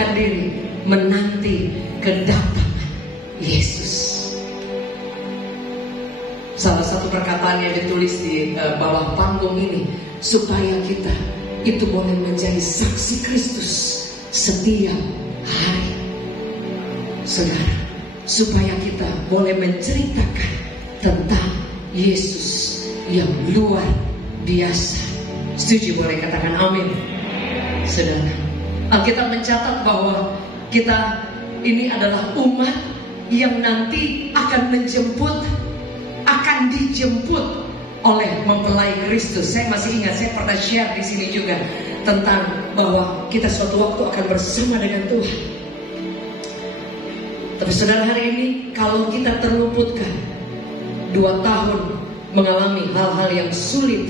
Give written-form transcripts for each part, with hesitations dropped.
mempersiapkan diri menanti kedatangan Yesus. Salah satu perkataan yang ditulis di bawah panggung ini, supaya kita itu boleh menjadi saksi Kristus setiap hari. Saudara, supaya kita boleh menceritakan tentang Yesus yang luar biasa. Setuju? Boleh katakan amin. Saudara, Alkitab mencatat bahwa kita ini adalah umat yang nanti akan dijemput oleh mempelai Kristus. Saya masih ingat, saya pernah share di sini juga tentang bahwa kita suatu waktu akan bersama dengan Tuhan. Tapi saudara, hari ini kalau kita terluputkan 2 tahun mengalami hal-hal yang sulit,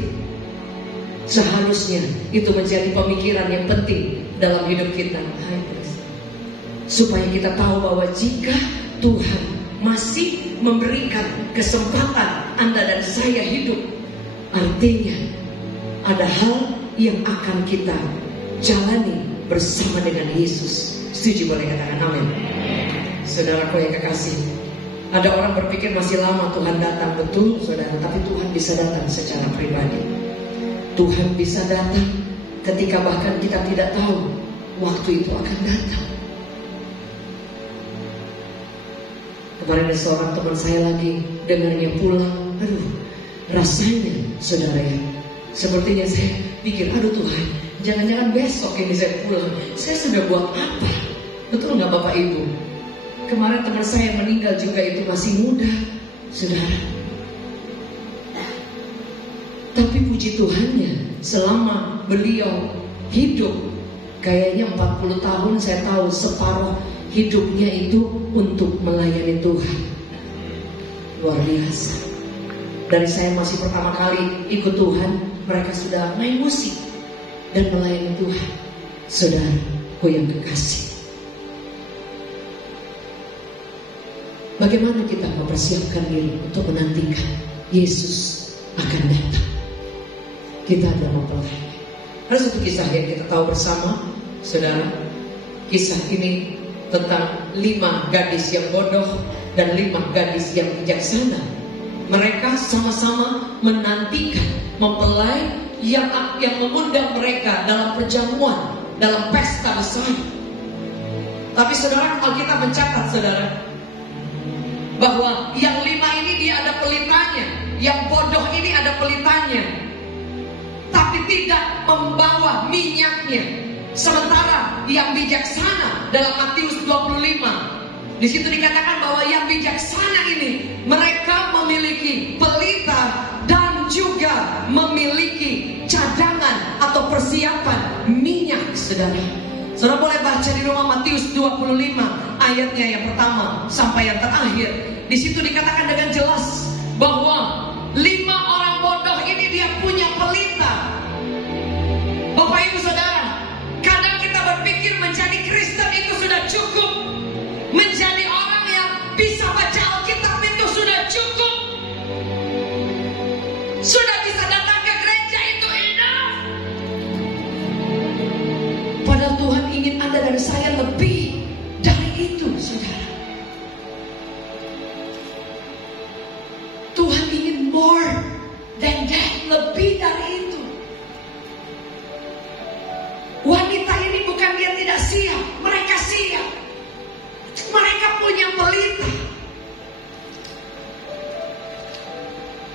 seharusnya itu menjadi pemikiran yang penting dalam hidup kita, supaya kita tahu bahwa jika Tuhan masih memberikan kesempatan Anda dan saya hidup, artinya ada hal yang akan kita jalani bersama dengan Yesus. Setuju? Boleh katakan amin. Saudaraku yang kekasih, ada orang berpikir masih lama Tuhan datang. Betul saudara, tapi Tuhan bisa datang secara pribadi. Tuhan bisa datang ketika bahkan kita tidak tahu waktu itu akan datang. Kemarin ada seorang teman saya lagi dengarnya pulang. Aduh, rasanya saudara ya, sepertinya saya pikir, aduh Tuhan, jangan-jangan besok ini saya pulang, saya sudah buat apa? Betul nggak Bapak Ibu? Kemarin teman saya meninggal juga, itu masih muda, saudara. Tapi puji Tuhannya, selama beliau hidup, kayaknya 40 tahun, saya tahu separuh hidupnya itu untuk melayani Tuhan. Luar biasa. Dari saya masih pertama kali ikut Tuhan, mereka sudah main musik dan melayani Tuhan. Saudaraku yang kekasih, bagaimana kita mempersiapkan diri untuk menantikan Yesus akan datang? Kita adalah mempelai. Ada satu kisah yang kita tahu bersama, saudara. Kisah ini tentang 5 gadis yang bodoh dan 5 gadis yang bijaksana. Mereka sama-sama menantikan mempelai yang mengundang mereka dalam perjamuan, dalam pesta besar. Tapi saudara, Alkitab mencatat saudara, bahwa yang 5 ini dia ada pelitanya, yang bodoh ini ada pelitanya, tapi tidak membawa minyaknya. Sementara yang bijaksana dalam Matius 25, di situ dikatakan bahwa yang bijaksana ini mereka memiliki pelita dan juga memiliki cadangan atau persiapan minyak, saudara. Saudara boleh baca di rumah Matius 25 ayatnya yang pertama sampai yang terakhir. Di situ dikatakan dengan jelas bahwa 5 orang bodoh ini dia punya pelita. Bapak Ibu Saudara, kadang kita berpikir menjadi Kristen itu sudah cukup, menjadi orang yang bisa baca Alkitab itu sudah cukup, sudah bisa datang ke gereja itu enough. Padahal Tuhan ingin Anda dan saya lebih dari itu, saudara. Tuhan ingin more than that, lebih dari itu. Wanita ini bukan dia tidak siap, mereka siap. Mereka punya pelita.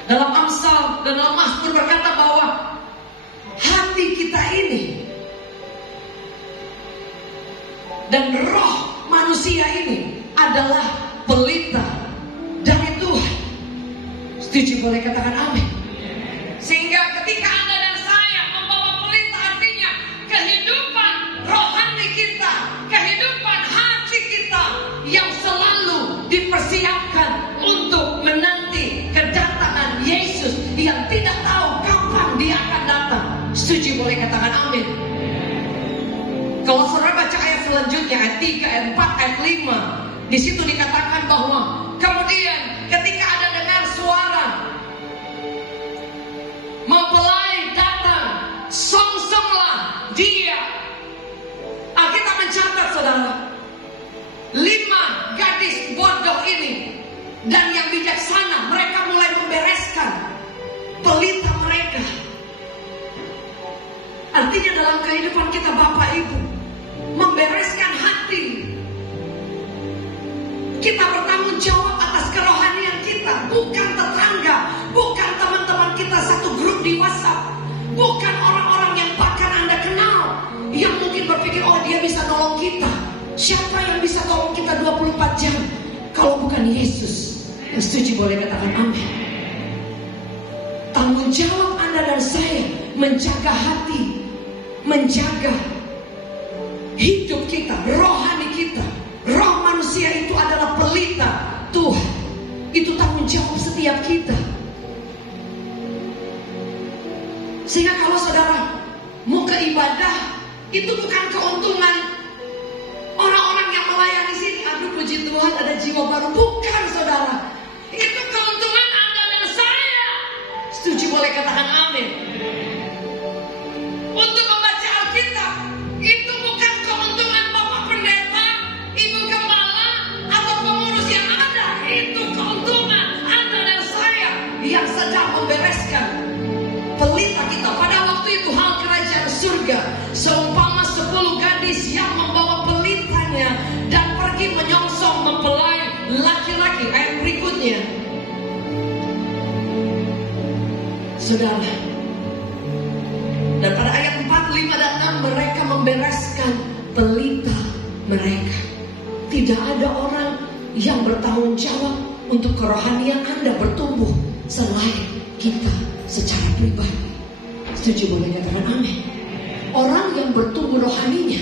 Dalam Amsal dan dalam Mazmur berkata bahwa hati kita ini dan roh manusia ini adalah pelita dari Tuhan. Setuju? Boleh katakan amin. Sehingga ketika Anda dan saya membawa pelita, artinya kehidupan rohani kita, kehidupan hati kita yang selalu dipersiapkan untuk menanti kedatangan Yesus yang tidak tahu kapan dia akan datang. Setuju? Boleh katakan amin. Kalau saudara baca ayat selanjutnya, ayat 3, ayat 4, ayat 5, di situ dikatakan bahwa kemudian ketika ada dengar suara mempelai datang, songsonglah dia. Alkitab mencatat saudara, depan kita Bapak Ibu, membereskan hati. Kita bertanggung jawab atas kerohanian kita, bukan tetangga, bukan teman-teman kita satu grup di WhatsApp, bukan orang-orang yang bahkan Anda kenal, yang mungkin berpikir, oh dia bisa nolong kita. Siapa yang bisa tolong kita 24 jam kalau bukan Yesus? Yang setuju boleh katakan amin. Tanggung jawab Anda dan saya menjaga hati, menjaga hidup kita, rohani kita. Roh manusia itu adalah pelita Tuhan. Itu tanggung jawab setiap kita. Sehingga kalau saudara mau ke ibadah, itu bukan keuntungan orang-orang yang melayani sini. Aduh puji Tuhan ada jiwa baru. Bukan saudara. Itu keuntungan Anda dan saya. Setuju boleh katakan amin. Untuk membaca Alkitab, itu bukan keuntungan Bapak Pendeta, Ibu Gembala, atau pengurus yang ada. Itu keuntungan Anda dan saya yang sedang membereskan pelita kita. Pada waktu itu hal kerajaan surga seumpama 10 gadis yang membawa pelitanya dan pergi menyongsong mempelai laki-laki. Ayat berikutnya, saudara, dan pada ayat 4, 5, dan 6 mereka membereskan pelita mereka. Tidak ada orang yang bertanggung jawab untuk kerohanian Anda bertumbuh selain kita secara pribadi. Setuju boleh katakan amin. Orang yang bertumbuh rohaninya,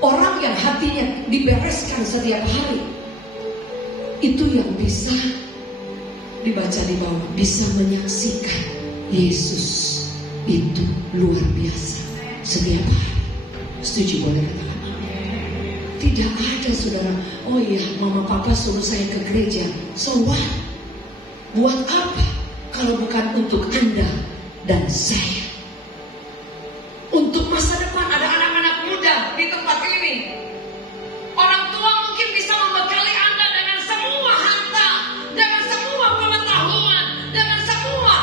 orang yang hatinya dibereskan setiap hari, itu yang bisa dibaca di bawah, bisa menyaksikan Yesus itu luar biasa setiap hari. Setuju boleh katakan amin. Tidak ada saudara, oh iya mama papa suruh saya ke gereja, so what? Buat apa kalau bukan untuk Anda dan saya? Untuk masa depan ada anak-anak muda di tempat ini. Orang tua mungkin bisa membekali Anda dengan semua harta, dengan semua pengetahuan, dengan semua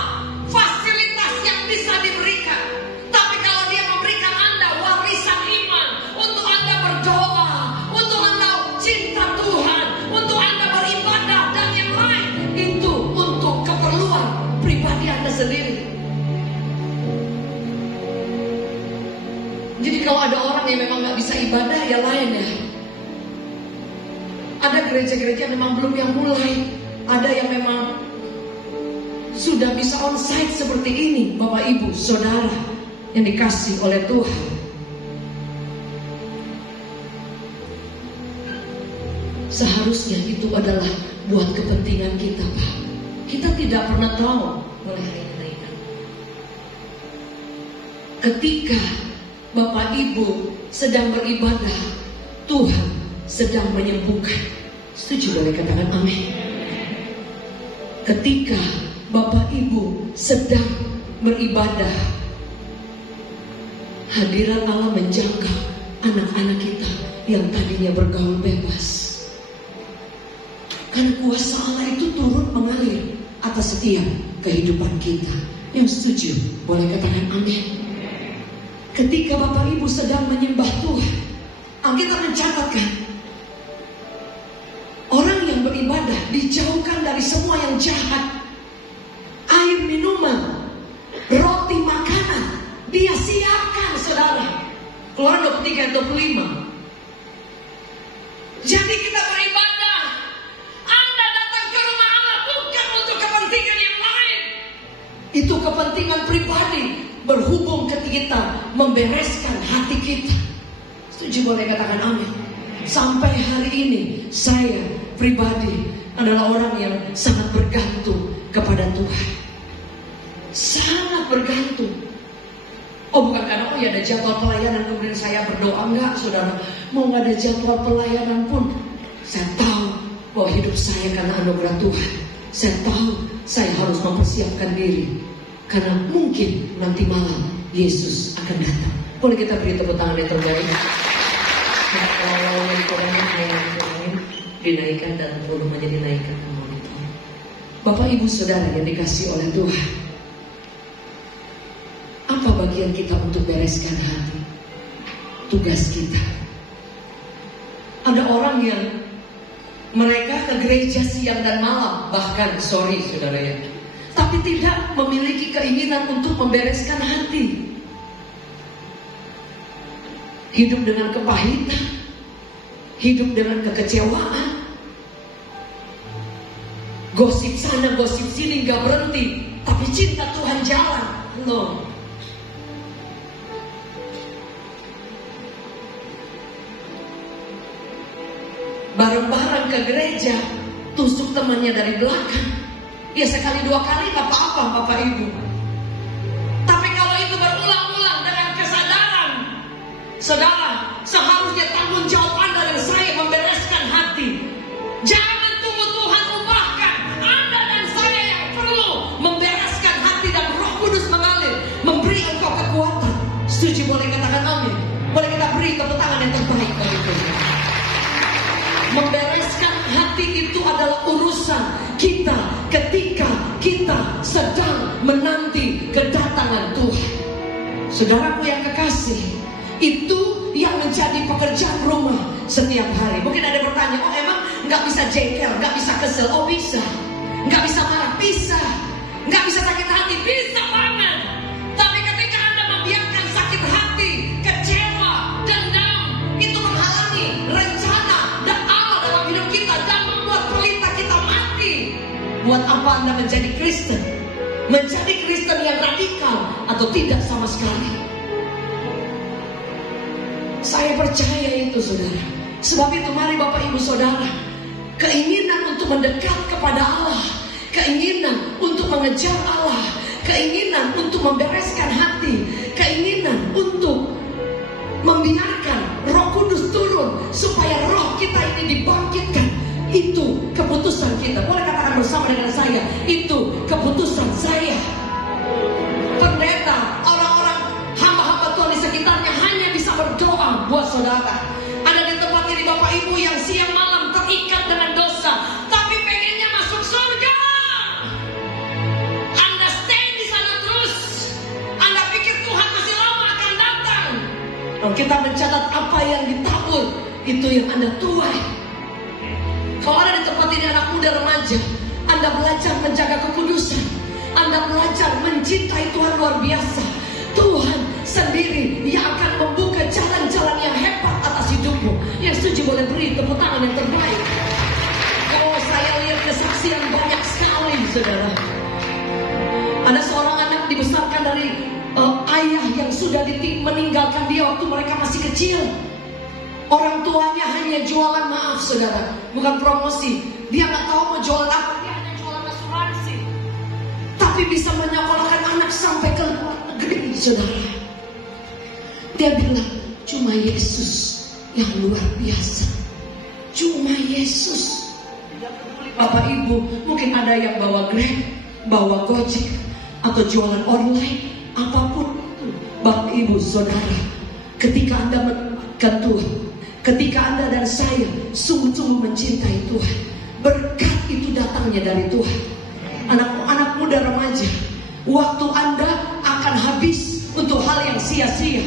fasilitas yang bisa diberikan. Tapi kalau dia memberikan Anda warisan iman, untuk Anda berdoa, untuk Anda cinta Tuhan, untuk Anda beribadah dan yang lain, itu untuk keperluan pribadi Anda sendiri. Jadi kalau ada orang yang memang gak bisa ibadah, ya lain ya. Ada gereja-gereja memang belum yang mulai. Ada yang memang sudah bisa onsite seperti ini. Bapak Ibu, Saudara yang dikasih oleh Tuhan. Seharusnya itu adalah buat kepentingan kita, Pak. Kita tidak pernah tahu. Boleh saya naikkan? Ketika Bapak Ibu sedang beribadah, Tuhan sedang menyembuhkan. Setuju boleh katakan amin. Ketika Bapak Ibu sedang beribadah, hadirat Allah menjangkau anak-anak kita yang tadinya bergaul bebas. Kan kuasa Allah itu turun mengalir atas setiap kehidupan kita. Yang setuju boleh katakan amin. Ketika Bapak Ibu sedang menyembah Tuhan, Alkitab mencatatkan orang yang beribadah dijauhkan dari semua yang jahat. Air minuman, roti makanan, dia siapkan saudara. Keluaran 23 ayat 25. Jadi kita beribadah, Anda datang ke rumah Allah bukan untuk kepentingan yang lain. Itu kepentingan pribadi. Berhubung ketika kita membereskan hati kita. Setuju boleh katakan amin. Sampai hari ini saya pribadi adalah orang yang sangat bergantung kepada Tuhan. Sangat bergantung. Oh bukan karena oh ya ada jadwal pelayanan kemudian saya berdoa. Enggak saudara. Mau gak ada jadwal pelayanan pun saya tahu bahwa hidup saya karena anugerah Tuhan. Saya tahu saya harus mempersiapkan diri. Karena mungkin nanti malam Yesus akan datang. Boleh kita beri tepuk tangan yang terbaik. Dinaikkan dan volumenya dinaikkan. Bapak Ibu Saudara yang dikasih oleh Tuhan, apa bagian kita untuk bereskan hati? tugas kita. Ada orang yang mereka ke gereja siang dan malam, bahkan sorry saudara ya, tapi tidak memiliki keinginan untuk membereskan hati. Hidup dengan kepahitan, hidup dengan kekecewaan, gosip sana gosip sini gak berhenti, tapi cinta Tuhan jalan. Loh, bareng-bareng ke gereja, tusuk temannya dari belakang. Ya sekali dua kali gak apa-apa Bapak Ibu. Tapi kalau itu berulang-ulang dengan kesadaran, saudara, seharusnya tanggung jawab Anda dan saya membereskan hati. Jangan tunggu Tuhan ubahkan. Anda dan saya yang perlu membereskan hati dan Roh Kudus mengalir, memberi engkau kekuatan. Setuju? Boleh katakan amin. Boleh kita beri tepuk tangan yang terbaik bagi Tuhan. Membereskan hati itu adalah urusan kita ketika kita sedang menanti kedatangan Tuhan. Saudaraku yang kekasih, itu yang menjadi pekerjaan rumah setiap hari. Mungkin ada yang bertanya, oh emang gak bisa jengkel, gak bisa kesel? Oh bisa. Gak bisa marah? Bisa. Gak bisa sakit hati? Bisa banget. Tapi ketika Anda membiarkan sakit hati, kecewa, dendam, itu menghalangi rencana dan Allah dalam hidup kita dan membuat pelita kita mati. Buat apa Anda menjadi Kristen? Menjadi Kristen yang radikal atau tidak sama sekali? Saya percaya itu saudara. Sebab itu mari Bapak Ibu Saudara, keinginan untuk mendekat kepada Allah, keinginan untuk mengejar Allah, keinginan untuk membereskan hati, keinginan untuk membiarkan Roh Kudus turun supaya roh kita ini dibangkitkan, itu keputusan kita. Boleh katakan bersama dengan saya, itu keputusan saya. Pendeta, orang-orang hamba-hamba Tuhan di sekitarnya hanya bisa berdoa buat saudara. Ada di tempat ini Bapak Ibu yang siang malam terikat dengan dosa, tapi pengennya masuk surga. Anda stay di sana terus. Anda pikir Tuhan masih lama akan datang. Kalau kita mencatat apa yang ditabur, itu yang Anda tuai. Kalau ada di tempat ini anak muda remaja, Anda belajar menjaga kekudusan, Anda belajar mencintai Tuhan luar biasa. Tuhan sendiri yang akan membuka jalan-jalan yang hebat atas hidupmu. Yang setuju boleh beri tepuk tangan yang terbaik. Oh, saya lihat kesaksian banyak sekali, saudara. Ada seorang anak dibesarkan dari ayah yang sudah meninggalkan dia waktu mereka masih kecil. Orang tuanya hanya jualan, maaf saudara, bukan promosi. Dia nggak tahu mau jualan apa, dia hanya jualan asuransi. Tapi bisa menyekolahkan anak sampai ke luar negeri, saudara. Dia bilang, cuma Yesus yang luar biasa. Cuma Yesus. Bapak Ibu, mungkin ada yang bawa Grab, bawa Gojek, atau jualan online, apapun itu. Bapak Ibu, saudara, ketika Anda mendapatkan Tuhan, ketika Anda dan saya sungguh-sungguh mencintai Tuhan, berkat itu datangnya dari Tuhan. Anak-anak muda remaja, waktu Anda akan habis untuk hal yang sia-sia,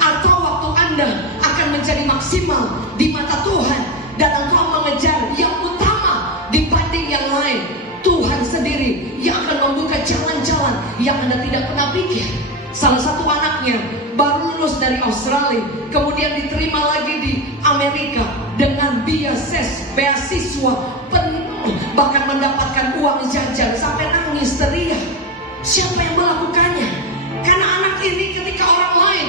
atau waktu Anda akan menjadi maksimal di mata Tuhan dan engkau mengejar yang utama dibanding yang lain. Tuhan sendiri yang akan membuka jalan-jalan yang Anda tidak pernah pikir. Salah satu anaknya baru lulus dari Australia, kemudian diterima lagi di Amerika dengan beasiswa penuh, bahkan mendapatkan uang jajan sampai nangis teriak. Siapa yang melakukannya? Karena anak ini ketika orang lain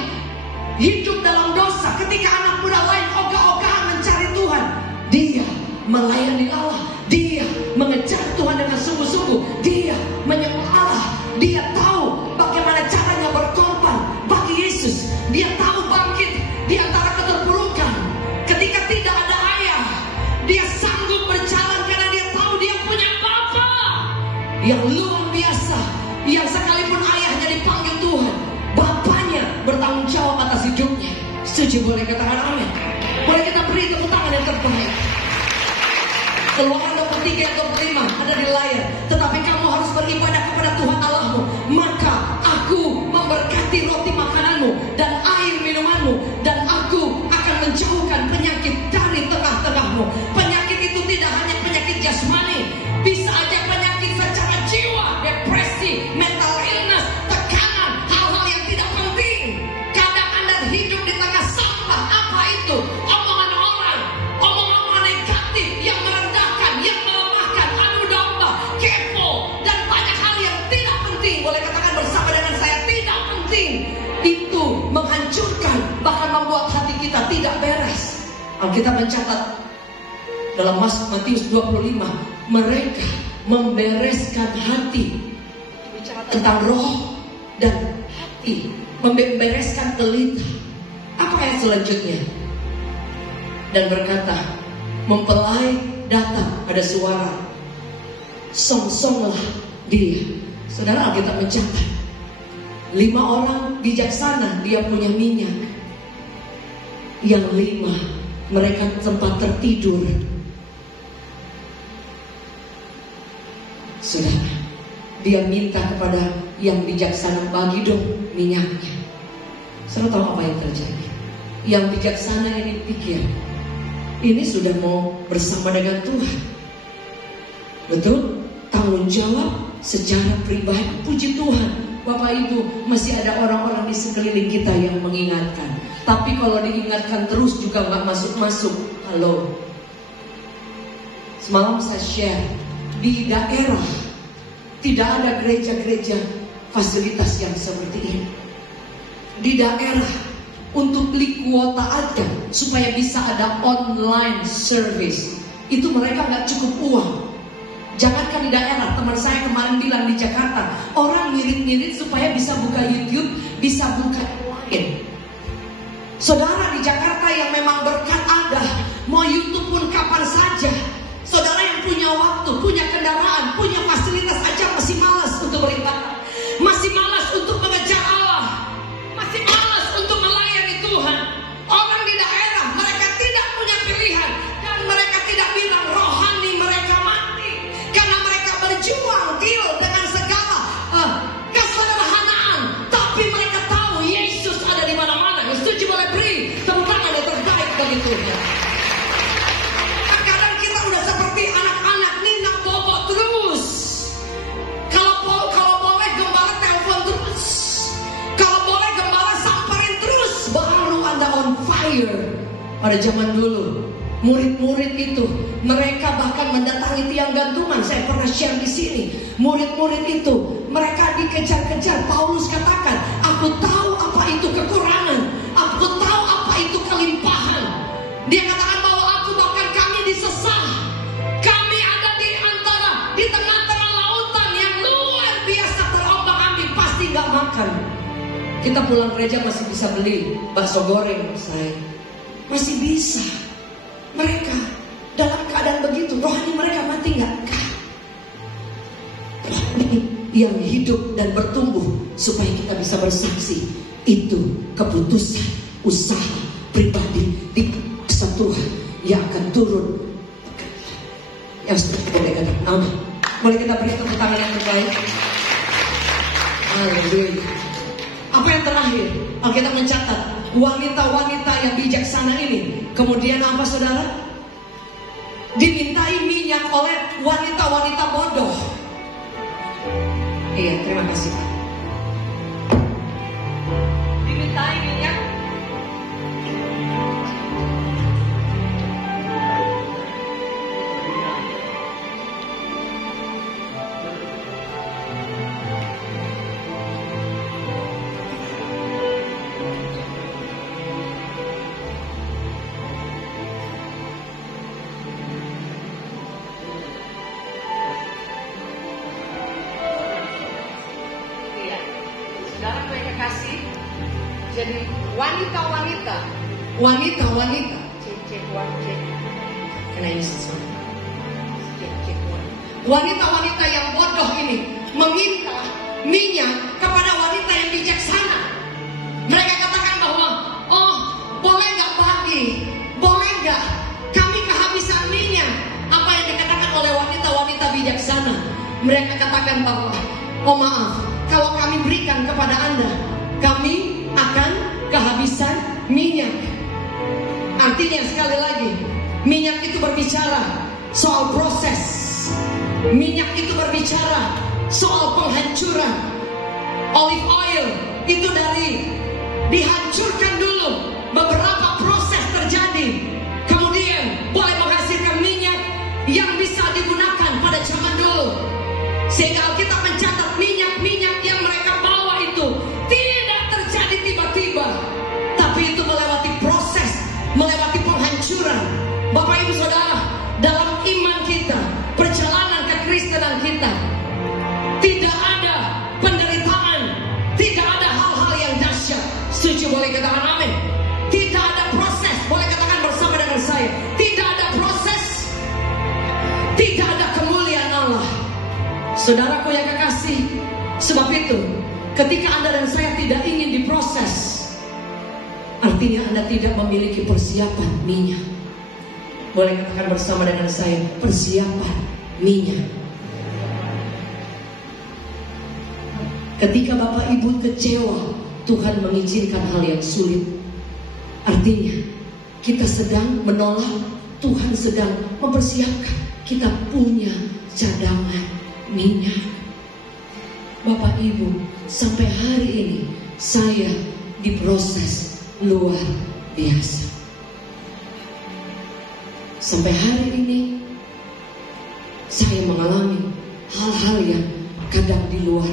hidup dalam dosa, ketika anak muda lain ogah-ogahan mencari Tuhan, dia melayani Allah, dia mengejar Tuhan dengan sungguh-sungguh, dia menyembah Allah, dia tahu bagaimana caranya berkorban bagi Yesus, dia tahu bangkit di antara keterpurukan. Ketika tidak ada ayah, dia sanggup berjalan karena dia tahu dia punya Bapa yang luar biasa, yang sekalipun ayahnya dipanggil Tuhan, bapaknya bertanggung jawab atas hidupnya. Setuju? Boleh katakan amin. Boleh kita beri tepuk tangan yang terbaik. Keluaran 23 ayat 25 ada di layar. Tetapi kamu harus beribadah kepada Tuhan Allahmu, maka aku memberkati roti makananmu dan air minumanmu, dan aku penyakit dari tengah-tengahmu. Penyakit itu tidak hanya penyakit jasmani, bisa aja penyakit secara jiwa, depresi, mental illness, tekanan, hal-hal yang tidak penting. Kadang Anda hidup di tengah sampah. Apa itu? Omongan orang, omongan negatif yang merendahkan, yang melemahkan, adu domba, kepo, dan banyak hal yang tidak penting. Boleh katakan bersama dengan saya, tidak penting. Itu menghancurkan, bahkan membuat hati kita tidak beres. Alkitab mencatat dalam Matius 25, mereka membereskan hati. Bicara tentang roh dan hati, membereskan pelita. Apa yang selanjutnya? Dan berkata, mempelai datang, ada suara, song-songlah dia. Saudara, Alkitab mencatat 5 orang bijaksana, dia punya minyak. Yang 5, mereka tempat tertidur. Saudara, dia minta kepada yang bijaksana, bagi dong minyaknya. Saudara tahu apa yang terjadi? Yang bijaksana ini pikir, ini sudah mau bersama dengan Tuhan. Betul? Tanggung jawab secara pribadi. Puji Tuhan, Bapak Ibu, masih ada orang-orang di sekeliling kita yang mengingatkan. Tapi kalau diingatkan terus juga gak masuk-masuk. Halo, semalam saya share, di daerah tidak ada gereja-gereja fasilitas yang seperti ini. Di daerah untuk beli kuota aja supaya bisa ada online service, itu mereka gak cukup uang. Jangankan di daerah, teman saya kemarin bilang di Jakarta, orang ngirit-ngirit supaya bisa buka YouTube, bisa buka lain. Saudara, di Jakarta yang memang berkat ada, mau YouTube pun kapan saja. Saudara yang punya waktu, punya kendaraan, punya fasilitas aja masih malas untuk beribadah, masih malas untuk mengejar Allah, masih malas untuk melayani Tuhan. Orang di daerah, mereka tidak punya pilihan, dan mereka tidak bilang rohani mereka mati, karena mereka berjuang deal dengan segala kesederhanaan. Tapi mereka tahu Yesus ada di mana-mana. Yang setuju boleh beri tepuk tangan yang terbaik bagi Tuhan. Kadang kita udah seperti anak-anak nih, nak bobo terus. Kalau boleh gembala telepon terus, kalau boleh gembala samperin terus, baru Anda on fire. Pada zaman dulu, murid-murid itu, mereka bahkan mendatangi tiang gantungan. Saya pernah share di sini. Murid-murid itu, mereka dikejar-kejar. Paulus katakan, aku tahu apa itu kekurangan, aku tahu apa itu kelimpahan. Dia katakan bahwa aku bahkan kami disesah, kami ada di tengah-tengah lautan yang luar biasa terombang-ambing, pasti nggak makan. Kita pulang gereja masih bisa beli bakso goreng, saya masih bisa. Mereka dalam keadaan begitu, rohani mereka mati nggak? Rohani yang hidup dan bertumbuh supaya kita bisa bersaksi. Itu keputusan usaha pribadi di kuasa Tuhan yang akan turun. Yang boleh kata, amin. Boleh kita beri tepuk tangan yang terbaik. Haleluya. Apa yang terakhir? Alkitab mencatat wanita-wanita yang bijaksana ini. Kemudian apa saudara? Dimintai minyak oleh wanita-wanita bodoh. Iya, terima kasih Pak. Dimintai minyak. Jadi wanita-wanita wanita-wanita yang bodoh ini meminta minyak kepada wanita yang bijaksana. Mereka katakan bahwa, oh boleh nggak bagi, boleh nggak kami kehabisan minyak. Apa yang dikatakan oleh wanita-wanita bijaksana? Mereka katakan bahwa, oh maaf, kalau kami berikan kepada Anda, kami akan kehabisan minyak. Artinya Artinya sekali lagi, minyak itu berbicara soal proses. Minyak itu berbicara soal penghancuran. Olive oil itu dari dihancurkan dulu, beberapa proses terjadi, kemudian boleh menghasilkan minyak yang bisa digunakan pada zaman dulu. Sehingga Alkitab mencatat minyak-minyak yang mereka bawa itu tidak terjadi tiba-tiba, tapi itu melewati proses, melewati penghancuran. Bapak Ibu Saudara, dalam iman kita, perjalanan kekristenan kita, tidak ada penderitaan, tidak ada hal-hal yang dahsyat. Setuju, boleh katakan amin. Tidak ada proses, boleh katakan bersama dengan saya. Tidak ada proses, tidak ada kemuliaan Allah. Saudaraku yang kekasih, sebab itu ketika Anda dan saya tidak ingin diproses, artinya Anda tidak memiliki persiapan minyak. Boleh katakan bersama dengan saya, persiapan minyak. Ketika Bapak Ibu kecewa, Tuhan mengizinkan hal yang sulit. Artinya kita sedang menolak, Tuhan sedang mempersiapkan. Kita punya cadangan minyak. Bapak Ibu, sampai hari ini saya diproses luar biasa. Sampai hari ini saya mengalami hal-hal yang kadang di luar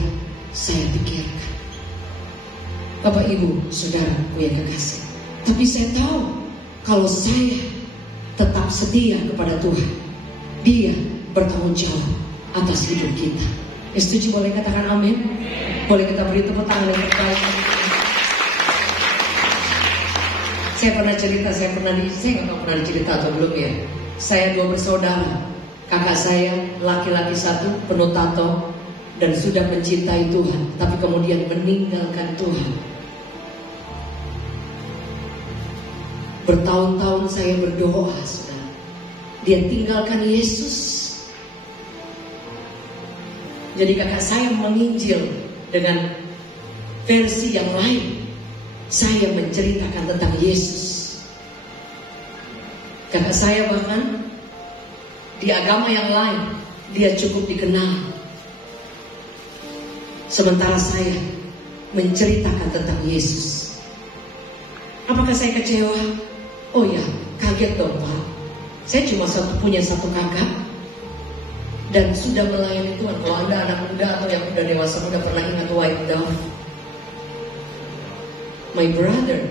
saya pikirkan. Bapak Ibu Saudaraku yang kekasih, tapi saya tahu kalau saya tetap setia kepada Tuhan, Dia bertanggung jawab atas hidup kita. Setuju, boleh katakan amin. Boleh kita beri tepuk tangan yang terbaik. Saya pernah cerita, saya nggak tahu pernah cerita atau belum ya. Saya 2 bersaudara. Kakak saya laki-laki 1 penuh tato dan sudah mencintai Tuhan, tapi kemudian meninggalkan Tuhan. Bertahun-tahun saya berdoa, saudara. Dia tinggalkan Yesus. Jadi kakak saya menginjil dengan versi yang lain. Saya menceritakan tentang Yesus. Kakak saya bahkan di agama yang lain dia cukup dikenal. Sementara saya menceritakan tentang Yesus. Apakah saya kecewa? Oh ya, kaget dong Pak. Saya cuma punya satu kakak dan sudah melayani Tuhan. Kalau Anda anak muda atau yang udah dewasa udah pernah ingat White Dove. My brother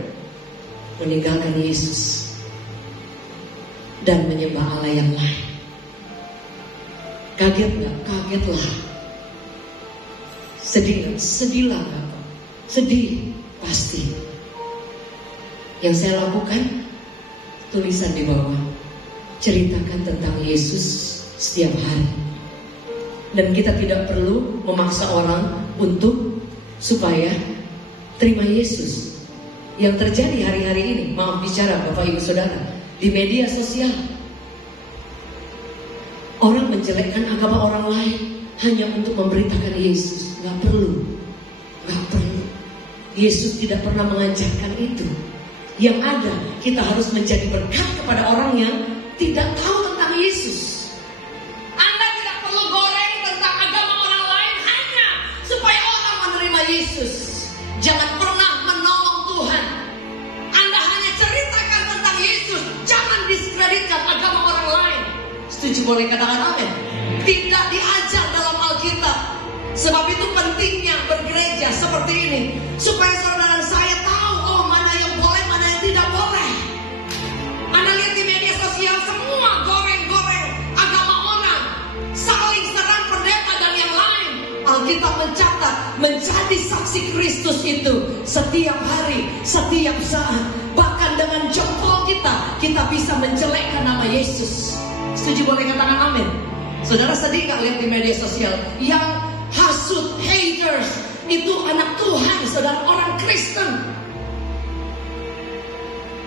meninggalkan Yesus dan menyembah Allah yang lain. Kaget gak? Kagetlah. Sedih gak? Sedihlah gak? Sedih pasti. Yang saya lakukan, tulisan di bawah, ceritakan tentang Yesus setiap hari. Dan kita tidak perlu memaksa orang untuk supaya terima Yesus. Yang terjadi hari-hari ini, maaf bicara Bapak Ibu Saudara, di media sosial, orang menjelekkan agama orang lain hanya untuk memberitakan Yesus. Gak perlu. Yesus tidak pernah mengajarkan itu. Yang ada, kita harus menjadi berkat kepada orang yang tidak tahu tentang Yesus. Anda tidak perlu goreng tentang agama orang lain hanya supaya orang menerima Yesus. Jangan pernah menolong Tuhan. Anda hanya ceritakan tentang Yesus, jangan diskreditkan agama orang lain. Setuju, boleh katakan amin. Tidak diajar dalam Alkitab. Sebab itu pentingnya bergereja seperti ini, supaya saudara saya tahu mana yang boleh, mana yang tidak boleh. Anda lihat di media sosial semua goreng-goreng agama orang, saling serang pendeta dan yang lain. Alkitab mencatat, menjadi saksi Kristus itu setiap hari, setiap saat. Bahkan dengan jempol kita bisa menjelekkan nama Yesus. Setuju, boleh katakan amin. Saudara sedih gak lihat di media sosial yang hasut, haters, itu anak Tuhan, saudara, orang Kristen.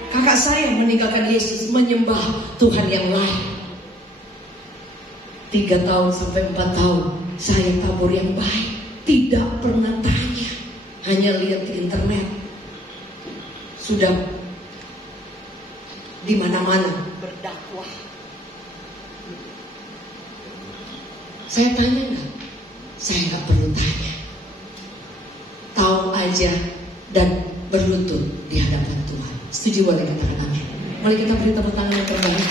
Kakak saya meninggalkan Yesus, menyembah Tuhan yang lain. 3 tahun sampai 4 tahun saya tabur yang baik, tidak pernah tanya, hanya lihat di internet. Sudah di mana-mana berdakwah. Saya tanya nggak? Saya nggak perlu tanya. Tahu aja dan berlutut di hadapan Tuhan. Setuju boleh katakan amin. Mari kita beri tepuk tangan yang terbaik.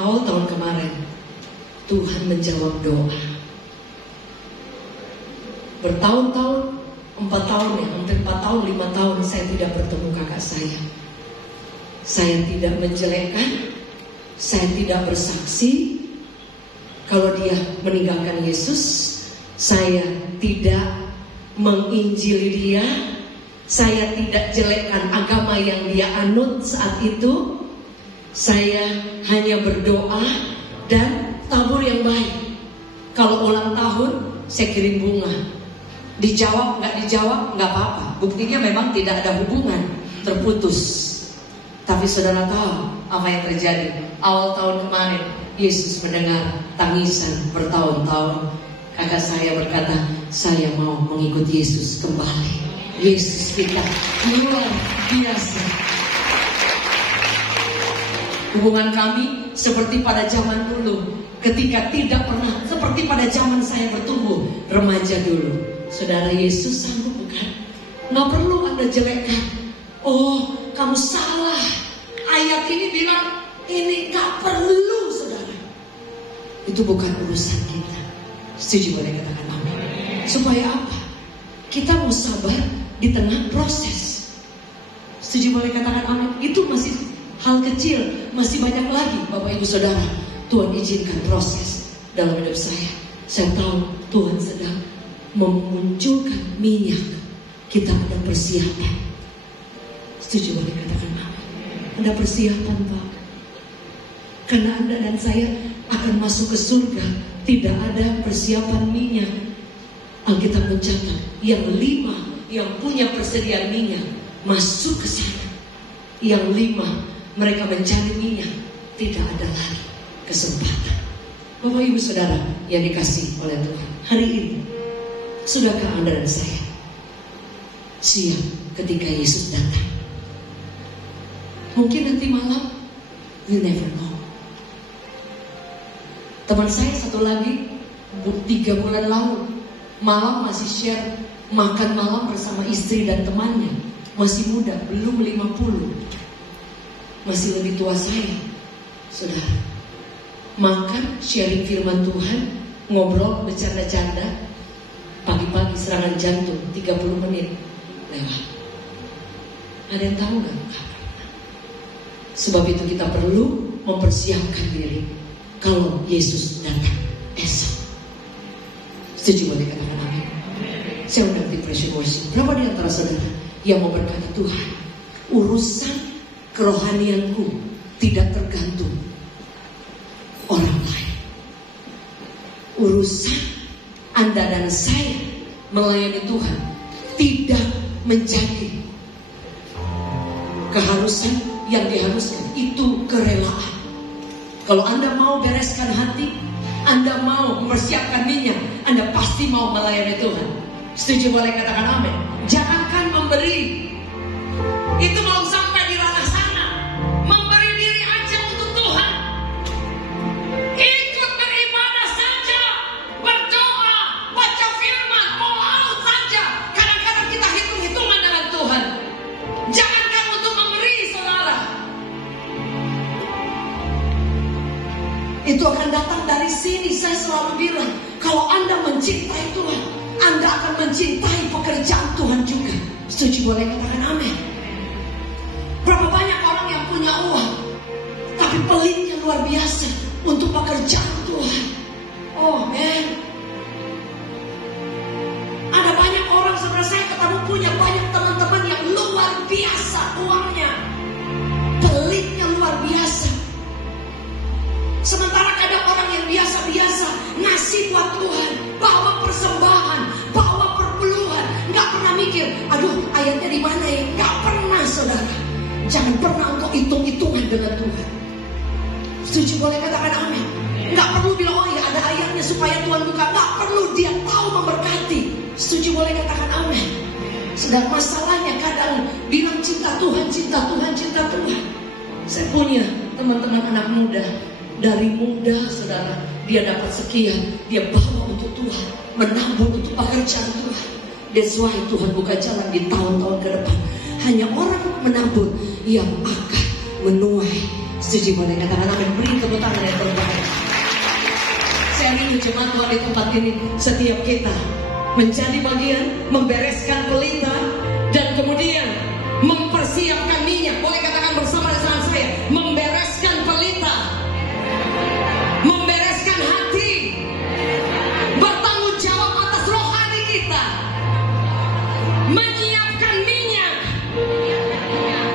Awal tahun kemarin Tuhan menjawab doa. Bertahun-tahun, 4 tahun ya, hampir 4 tahun, 5 tahun saya tidak bertemu kakak saya. Saya tidak menjelekkan, saya tidak bersaksi kalau dia meninggalkan Yesus. Saya tidak menginjili dia, saya tidak jelekkan agama yang dia anut saat itu. Saya hanya berdoa dan tabur yang baik. Kalau ulang tahun, saya kirim bunga. Dijawab, nggak dijawab, nggak apa-apa. Buktinya memang tidak ada hubungan, terputus. Tapi saudara tahu apa yang terjadi? Awal tahun kemarin, Yesus mendengar tangisan bertahun-tahun. Kakak saya berkata, saya mau mengikut Yesus kembali. Yesus kita luar biasa. Hubungan kami seperti pada zaman dulu, ketika tidak pernah seperti pada zaman saya bertumbuh remaja dulu. Saudara, Yesus sanggup bukan? Nggak perlu Anda jelekkan. Oh, kamu salah. Ayat ini bilang ini nggak perlu, saudara. Itu bukan urusan kita. Setuju boleh katakan amin. Supaya apa? Kita mau sabar di tengah proses. Setuju boleh katakan amin. Itu masih hal kecil, masih banyak lagi Bapak Ibu Saudara. Tuhan izinkan proses dalam hidup saya. Saya tahu Tuhan sedang memunculkan minyak. Kita ada persiapan. Setuju boleh katakan amin. Ada persiapan Pak. Karena Anda dan saya akan masuk ke surga, tidak ada persiapan minyak. Alkitab mencatat yang 5 yang punya persediaan minyak masuk ke sana. Yang 5 mereka mencari minyak, tidak ada lagi kesempatan. Bapak Ibu Saudara yang dikasihi oleh Tuhan, hari ini sudahkah Anda dan saya siap ketika Yesus datang? Mungkin nanti malam, we never know. Teman saya satu lagi 3 bulan lalu malam masih share makan malam bersama istri dan temannya. Masih muda, belum 50, masih lebih tua saya, saudara. Makan, sharing firman Tuhan, ngobrol, bercanda-canda. Pagi-pagi serangan jantung 30 menit lewat. Ada yang tahu gak? Sebab itu kita perlu mempersiapkan diri kalau Yesus datang esok. Setuju boleh katakan amin. Saya undang tim Praise Worship. Berapa di antara saudara yang mau berkata, Tuhan, urusan kerohanianku tidak tergantung orang lain. Urusan Anda dan saya melayani Tuhan tidak menjadi keharusan yang diharuskan. Itu kerelaan. Kalau Anda mau bereskan hati, Anda mau mempersiapkan minyak, Anda pasti mau melayani Tuhan. Setuju boleh katakan amin. Jangankan memberi, itu belum sampai di ranah sana. Memberi diri aja untuk Tuhan. Ikut beribadah saja, berdoa, baca firman, mau laut saja. Kadang-kadang kita hitung-hitungan dengan Tuhan. Jangankan untuk memberi, saudara. Itu akan datang dari sini. Saya selalu bilang, kalau Anda mencintai Tuhan, Anda akan mencintai pekerjaan Tuhan juga. Setuju boleh katakan amin. Berapa banyak orang yang punya uang, tapi pelitnya luar biasa untuk pekerjaan Tuhan. Oh man, ada banyak orang sebenarnya, saya ketemu punya banyak teman-teman yang luar biasa uangnya, pelitnya luar biasa. Sementara kadang orang yang biasa-biasa ngasih buat Tuhan, bawa persembahan, bawa perpuluhan, nggak pernah mikir, aduh ayatnya di mana ya? Nggak pernah, saudara. Jangan pernah engkau hitung-hitungan dengan Tuhan. Setuju boleh katakan amin. Nggak perlu bilang, oh ya ada ayatnya supaya Tuhan buka. Nggak perlu, dia tahu memberkati. Setuju boleh katakan amin. Sedang masalahnya kadang bilang cinta Tuhan, cinta Tuhan, cinta Tuhan. Saya punya teman-teman anak muda. Dari muda saudara, dia dapat sekian, dia bawa untuk Tuhan, menabung untuk pekerjaan Tuhan. That's why Tuhan buka jalan di tahun-tahun ke depan. Hanya orang menabung yang akan menuai. Setuju boleh katakan amin. Beri tepuk tangan yang terbaik. Saya rindu jemaat Tuhan di tempat ini, setiap kita menjadi bagian membereskan pelita dan kemudian mempersiapkan minyak. Boleh katakan bersama dengan saya, membereskan pelita, membereskan hati, bertanggung jawab atas rohani kita, menyiapkan minyak,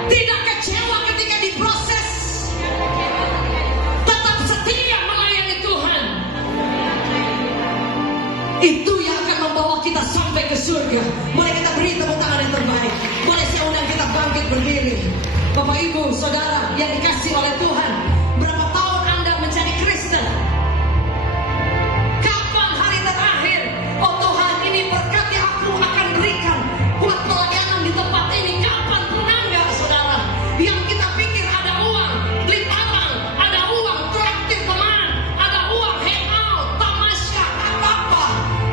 tidak kecewa ketika diproses, tetap setia melayani Tuhan. Itu yang akan membawa kita sampai ke surga. Boleh kita beri tepuk tangan yang terbaik. Boleh saya undang kita bangkit berdiri. Bapak Ibu Saudara yang dikasih oleh Tuhan, berapa tahun Anda menjadi Kristen? Kapan hari terakhir, oh Tuhan, ini berkat yang aku akan berikan buat pelayanan di tempat ini? Kapan? Pernah nggak saudara? Yang kita pikir ada uang, beli barang, ada uang, traktir teman, ada uang, hangout, tamasya, apa-apa.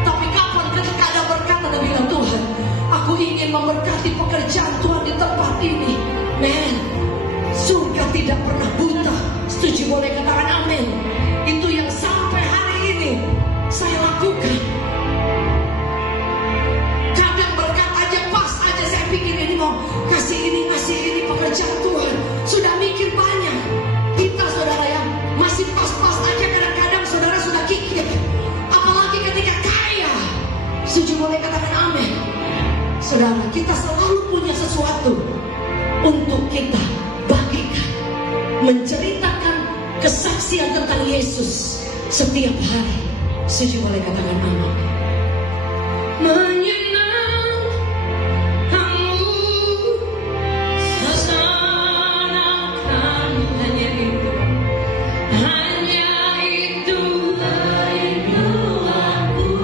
Tapi kapan ketika ada berkat, Anda bilang, Tuhan, aku ingin memberkati pekerjaan Tuhan di tempat ini. Men, surga tidak pernah buta. Setuju boleh katakan amin. Itu yang sampai hari ini saya lakukan. Kadang berkat aja pas aja saya pikir ini mau kasih ini pekerjaan Tuhan. Sudah mikir banyak. Kita saudara yang masih pas-pas aja kadang-kadang saudara sudah kikir. Apalagi ketika kaya. Setuju boleh katakan amin. Saudara, kita selalu punya sesuatu untuk kita bagikan, menceritakan kesaksian tentang Yesus setiap hari. Setuju boleh katakan amin. Menyenangkanmu, sesenangkan hanya itu rinduanku.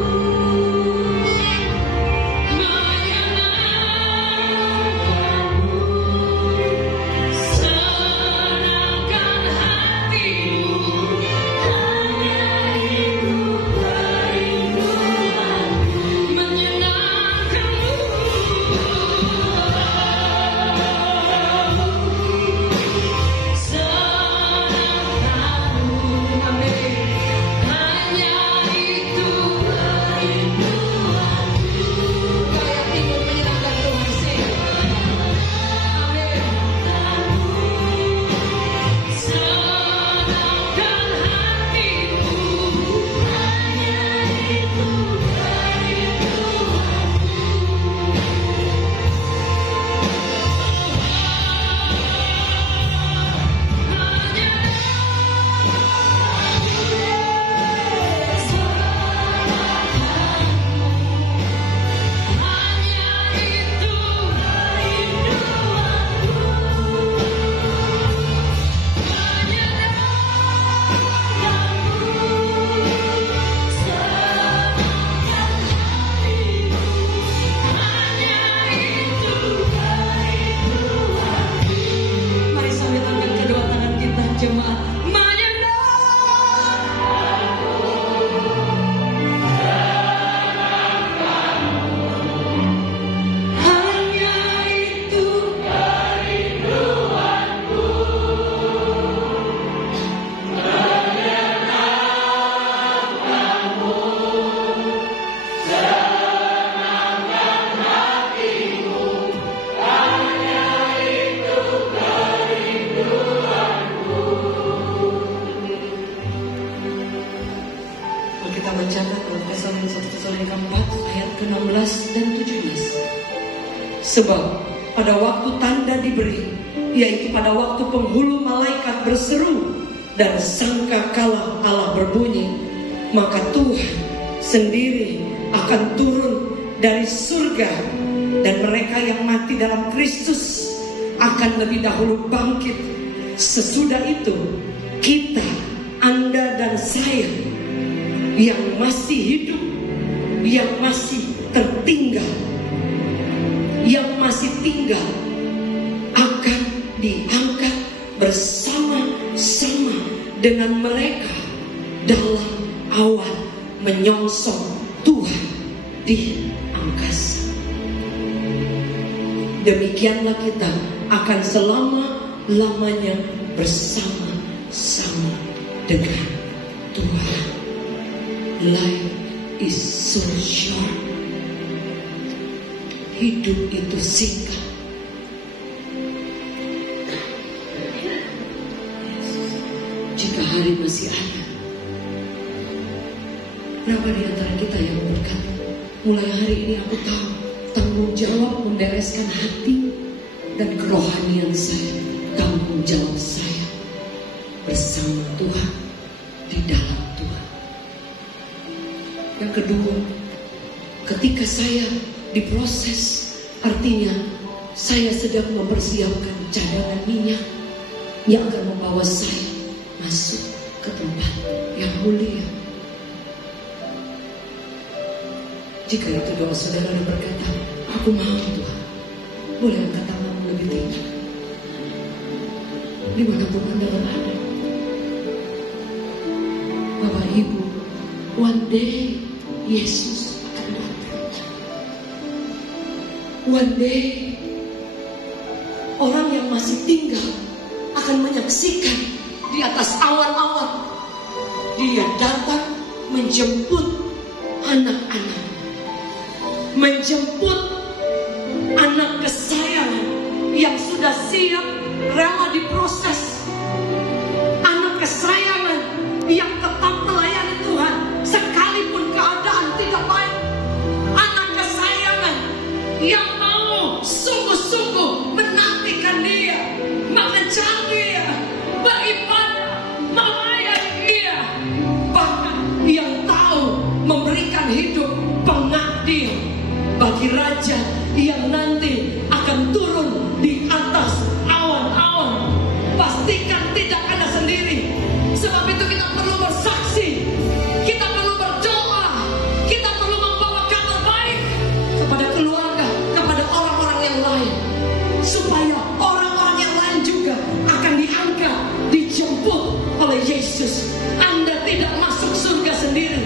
Sebab pada waktu tanda diberi, yaitu pada waktu penghulu malaikat berseru dan sangkakala Allah berbunyi, maka Tuhan sendiri akan turun dari surga, dan mereka yang mati dalam Kristus akan lebih dahulu bangkit. Sesudah itu kita, Anda dan saya yang masih hidup, yang masih tertinggal, masih tinggal akan diangkat bersama-sama dengan mereka dalam awan menyongsong Tuhan di angkasa. Demikianlah kita akan selama-lamanya bersama-sama dengan Tuhan. Life is so short. Hidup itu singkat. Jika hari masih ada, berapa di antara kita yang berkata, mulai hari ini aku tahu tanggung jawab membereskan hati dan kerohanian saya, tanggung jawab saya bersama Tuhan, di dalam Tuhan. Yang kedua, ketika saya diproses, artinya saya sedang mempersiapkan cadangan minyak yang akan membawa saya masuk ke tempat yang mulia. Jika itu doa saudara dan berkata, aku mau Tuhan, boleh angkat tanganmu lebih tinggi dimanapun Anda berada. Bapak Ibu, one day Yesus akan datang. One day orang yang masih tinggal akan menyaksikan di atas awan-awan Dia datang menjemput anak-anak, menjemput anak kesayangan yang sudah siap rela diproses, anak kesayangan yang tetap melayani Tuhan sekalipun keadaan tidak baik, anak kesayangan yang mau sungguh-sungguh menantikan Dia, mengejar Dia, beribadah, melayani Dia, bahkan yang tahu memberikan hidup pengabdian bagi Raja yang nanti akan turun di atas awan-awan. Pastikan tidak ada sendiri. Sebab itu kita perlu bersaksi, kita perlu berdoa, kita perlu membawa kabar baik kepada keluarga, kepada orang-orang yang lain, supaya orang-orang yang lain juga akan diangkat, dijemput oleh Yesus. Anda tidak masuk surga sendiri.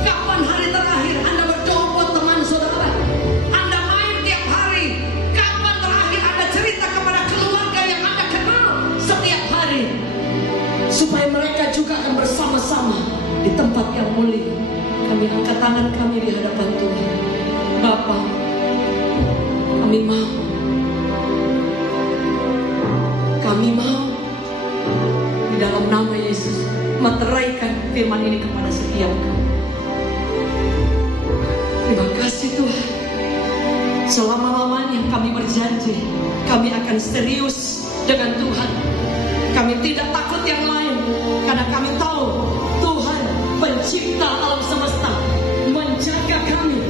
Kapan hari terakhir Anda berdoa buat teman saudara? Anda main tiap hari. Kapan terakhir Anda cerita kepada keluarga yang Anda kenal setiap hari? Supaya mereka juga akan bersama-sama di tempat yang mulia. Kami angkat tangan kami di hadapan Tuhan. Bapa, kami mau di dalam nama Yesus meteraikan firman ini kepada setiap kami. Terima kasih Tuhan. Selama-lamanya kami berjanji, kami akan serius dengan Tuhan. Kami tidak takut yang lain, karena kami tahu Tuhan pencipta alam semesta menjaga kami